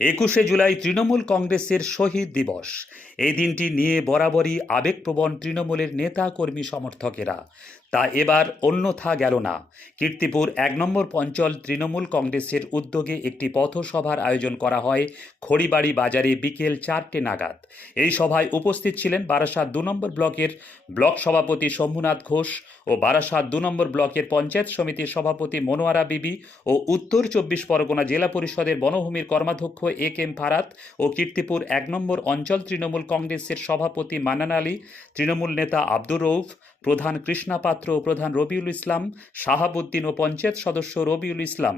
একুশে জুলাই তৃণমূল কংগ্রেসের শহীদ দিবস। এই দিনটি নিয়ে বরাবরই আবেগপ্রবণ তৃণমূলের নেতা কর্মী সমর্থকেরা তা এবার অন্যথা গেল না। কীর্তিপুর এক নম্বর পঞ্চল তৃণমূল কংগ্রেসের উদ্যোগে একটি পথসভার আয়োজন করা হয় খড়িবাড়ি বাজারে বিকেল চারটে নাগাদ। এই সভায় উপস্থিত ছিলেন বারাসাত দু নম্বর ব্লকের ব্লক সভাপতি শম্ভুনাথ ঘোষ ও বারাসাত দু নম্বর ব্লকের পঞ্চায়েত সমিতির সভাপতি মনোয়ারা বিবি ও উত্তর চব্বিশ পরগনা জেলা পরিষদের বনভূমির কর্মাধ্যক্ষ এ কেম ফারাত ও কীর্তিপুর এক নম্বর অঞ্চল তৃণমূল কংগ্রেসের সভাপতি মান্নান আলী, তৃণমূল নেতা আব্দুর রৌফ প্রধান কৃষ্ণা পাত্র ও প্রধান রবিউল ইসলাম শাহাবুদ্দিন ও পঞ্চায়েত সদস্য রবিউল ইসলাম।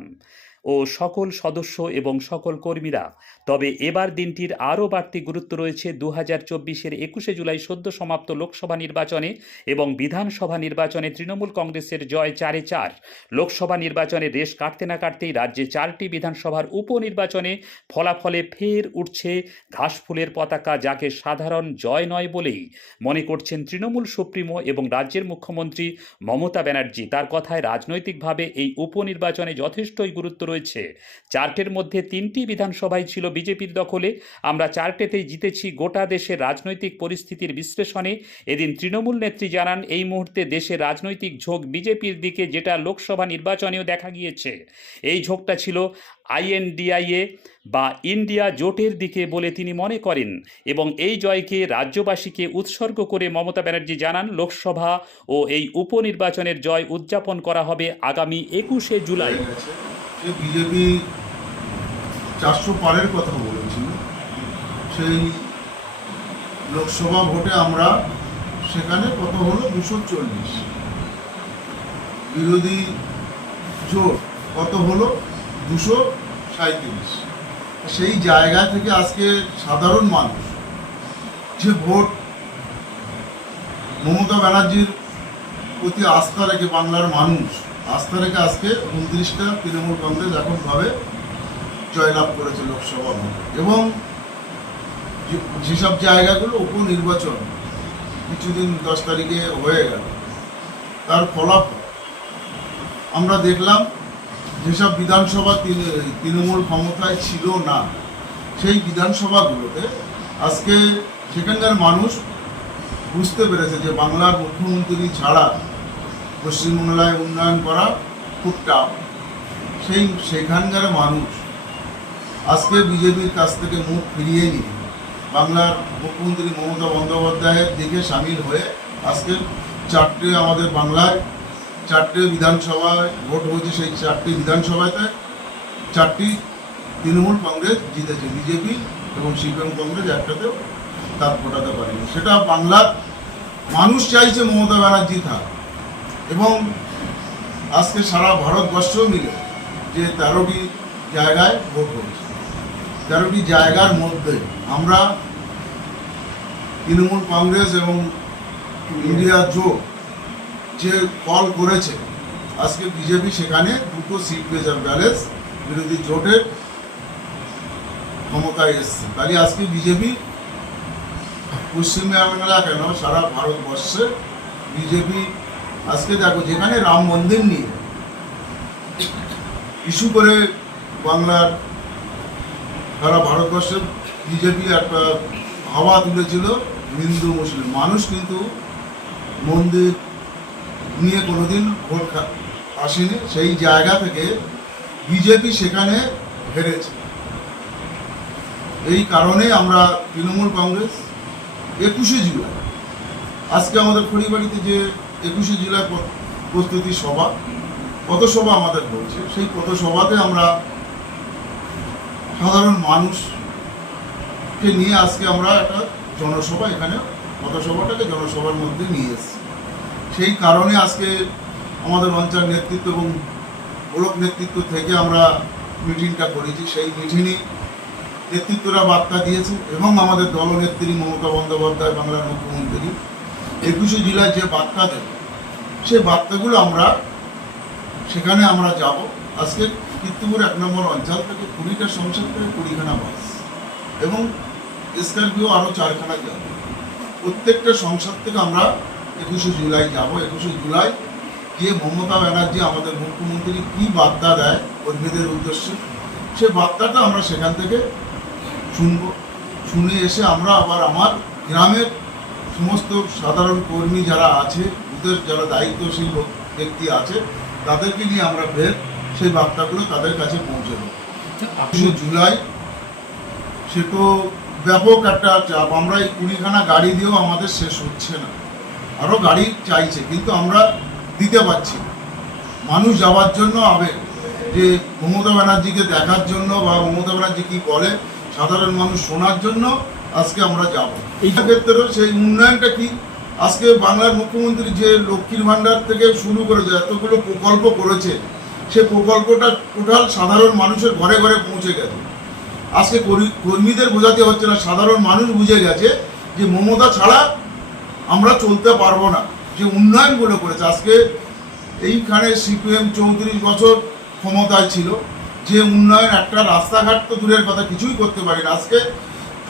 ও সকল সদস্য এবং সকল কর্মীরা। তবে এবার দিনটির আরও বাড়তি গুরুত্ব রয়েছে দু হাজার চব্বিশের একুশে জুলাই সদ্য সমাপ্ত লোকসভা নির্বাচনে এবং বিধানসভা নির্বাচনে তৃণমূল কংগ্রেসের জয় চারে চার। লোকসভা নির্বাচনে রেশ কাটতে না কাটতেই রাজ্যে চারটি বিধানসভার উপনির্বাচনে ফলাফলে ফের উঠছে ঘাসফুলের পতাকা যাকে সাধারণ জয় নয় বলেই মনে করছেন তৃণমূল সুপ্রিমো এবং রাজ্যের মুখ্যমন্ত্রী মমতা ব্যানার্জি। তার কথায় রাজনৈতিকভাবে এই উপনির্বাচনে যথেষ্টই গুরুত্ব রয়েছে। চারটের মধ্যে তিনটি বিধানসভায় ছিল বিজেপির দখলে। আমরা চারটেতেই জিতেছি গোটা দেশের রাজনৈতিক পরিস্থিতির বিশ্লেষণে। এদিন তৃণমূল নেত্রী জানান, এই মুহূর্তে দেশের রাজনৈতিক ঝোঁক বিজেপির দিকে যেটা লোকসভা নির্বাচনেও দেখা গিয়েছে। এই ঝোঁকটা ছিল আইএনডিআইএ বা ইন্ডিয়া জোটের দিকে বলে তিনি মনে করেন এবং এই জয়কে রাজ্যবাসীকে উৎসর্গ করে মমতা ব্যানার্জি জানান, লোকসভা ও এই উপনির্বাচনের জয় উদযাপন করা হবে আগামী একুশে জুলাই। যে বিজেপি চারশো পারের কথা বলেছিল সেই লোকসভা ভোটে আমরা সেখানে কত হলো দুশো চল্লিশ। বিরোধী জোট কত হলো? দুশো সাঁত্রিশ সেই জায়গা থেকে আজকে সাধারণ মানুষ যে ভোট মমতা ব্যানার্জির প্রতি আস্থা রেখে বাংলার মানুষ আস্থা রেখে আজকে উনত্রিশটা তৃণমূল কংগ্রেস এখনভাবে জয়লাভ করেছে লোকসভা। এবং যেসব জায়গাগুলো উপনির্বাচন কিছুদিন দশ তারিখে হয়ে গেল, তার ফলাফল আমরা দেখলাম যেসব বিধানসভা তৃণমূল ক্ষমতায় ছিল না, সেই বিধানসভাগুলোতে আজকে সেখানকার মানুষ বুঝতে পেরেছে যে বাংলার মুখ্যমন্ত্রী ছাড়া পশ্চিমবাংলায় উন্নয়ন করা খুব টাফ। সেই সেখানকার মানুষ, আজকে বিজেপির কাছ থেকে মুখ ফিরিয়ে নিয়ে বাংলার মুখ্যমন্ত্রী মমতা বন্দ্যোপাধ্যায়ের দিকে সামিল হয়ে আজকে চারটে আমাদের বাংলায়, চারটে বিধানসভায় ভোট হয়েছে সেই চারটি বিধানসভাতে চারটি তৃণমূল কংগ্রেস জিতেছে, বিজেপি এবং সিপিএম কংগ্রেস একটাতেও তার ফোটাতে পারেনি। সেটা বাংলার মানুষ চাইছে মমতা ব্যানার্জি থাক। এবং আজকে সারা ভারতবর্ষ মিলে যে তেরোটি জায়গায় ভোট হয়েছে। তেরোটি জায়গার মধ্যে আমরা তৃণমূল কংগ্রেস এবং ইন্ডিয়া জোট যে কল করেছে, আজকে বিজেপি সেখানে দুটো সিট পেয়েছে, ব্যালেন্স বিরোধী জোটের ক্ষমতায় এসছে। তাই আজকে বিজেপি পশ্চিমবাংলা কেন? সারা ভারতবর্ষে বিজেপি আজকে দেখো, যেখানে রাম মন্দির নিয়ে ইস্যু করে বাংলার সারা ভারতবর্ষে বিজেপি একটা হাওয়া তুলেছিল হিন্দু, মুসলিম। মানুষ কিন্তু মন্দির নিয়ে কোনোদিন ভোট আসেনি। সেই জায়গা থেকে বিজেপি সেখানে হেরেছে। এই কারণে আমরা তৃণমূল কংগ্রেস একুশে জুলাই। আজকে আমাদের খড়িবাড়িতে যে একুশে জুলাই প্রস্তুতি সভা। পথসভা আমাদের হচ্ছে সেই পথসভাতে আমরা সাধারণ মানুষকে নিয়ে আজকে আমরা একটা জনসভা, এখানে পথসভাটাকে জনসভার মধ্যে নিয়ে এসেছি। সেই কারণে আজকে আমাদের অঞ্চল নেতৃত্ব এবং ব্লক নেতৃত্ব থেকে আমরা মিটিংটা করেছি। সেই মিটিংয়ে নেতৃত্বরা বার্তা দিয়েছে এবং আমাদের দলনেত্রী মমতা বন্দ্যোপাধ্যায়, বাংলার মুখ্যমন্ত্রী একুশে জেলায় যে বার্তা দেবে সেই বার্তাগুলো আমরা সেখানে আমরা যাব। আজকে কীর্তিপুর এক নম্বর অঞ্চল থেকে কুড়িটা সংসদ থেকে কুড়িখানা বাস এবং স্করপিও আরও চারখানা যাবে। প্রত্যেকটা সংসদ থেকে আমরা একুশে জুলাই যাব। একুশে জুলাই গিয়ে মমতা ব্যানার্জি আমাদের মুখ্যমন্ত্রী কী বার্তা দেয় কর্মীদের উদ্দেশ্যে, সে বার্তাটা আমরা সেখান থেকে শুনব। শুনে এসে আমরা আবার আমার গ্রামের সমস্ত সাধারণ কর্মী যারা আছে বুথের যারা দায়িত্বশীল ব্যক্তি আছে তাদেরকে নিয়ে আমরা ফের সেই বার্তাগুলো তাদের কাছে পৌঁছে দেবো একুশে জুলাই সে তো ব্যাপক একটা চাপ। আমরা এই কুড়িখানা গাড়ি দিয়েও আমাদের শেষ হচ্ছে না। আরও গাড়ি চাইছে কিন্তু আমরা দিতে পারছি না। মানুষ যাওয়ার জন্য আবেগ যে মমতা ব্যানার্জিকে দেখার জন্য বা মমতা ব্যানার্জি কি বলে সাধারণ মানুষ শোনার জন্য আজকে আমরা যাব। এই ক্ষেত্রেও সেই উন্নয়নটা কি? আজকে বাংলার মুখ্যমন্ত্রী যে লক্ষ্মীর ভাণ্ডার থেকে শুরু করেছে, এতগুলো প্রকল্প করেছে, সে প্রকল্পটা টোটাল সাধারণ মানুষের ঘরে ঘরে পৌঁছে গেছে। আজকে কর্মী- কর্মীদের বোঝাতে হচ্ছে না, সাধারণ মানুষ বুঝে গেছে যে মমতা ছাড়া আমরা চলতে পারব না। যে উন্নয়নগুলো করেছে। আজকে এইখানে সিপিএম চৌত্রিশ বছর ক্ষমতায় ছিল। যে উন্নয়ন একটা রাস্তাঘাট তো দূরের কথা, কিছুই করতে পারি না। আজকে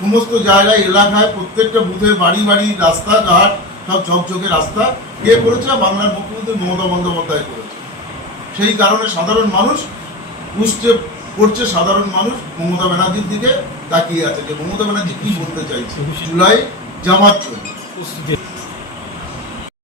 সমস্ত জায়গায় এলাকায় প্রত্যেকটা বুথের বাড়ি বাড়ি রাস্তাঘাট সব ঝকঝকে রাস্তা। কে করেছে বাংলার মুখ্যমন্ত্রী মমতা বন্দ্যোপাধ্যায় করেছে। সেই কারণে সাধারণ মানুষ বুঝতে পড়ছে সাধারণ মানুষ মমতা ব্যানার্জির দিকে তাকিয়ে আছে যে মমতা ব্যানার্জি কি বলতে চাইছে? জুলাই জামাত চলছে।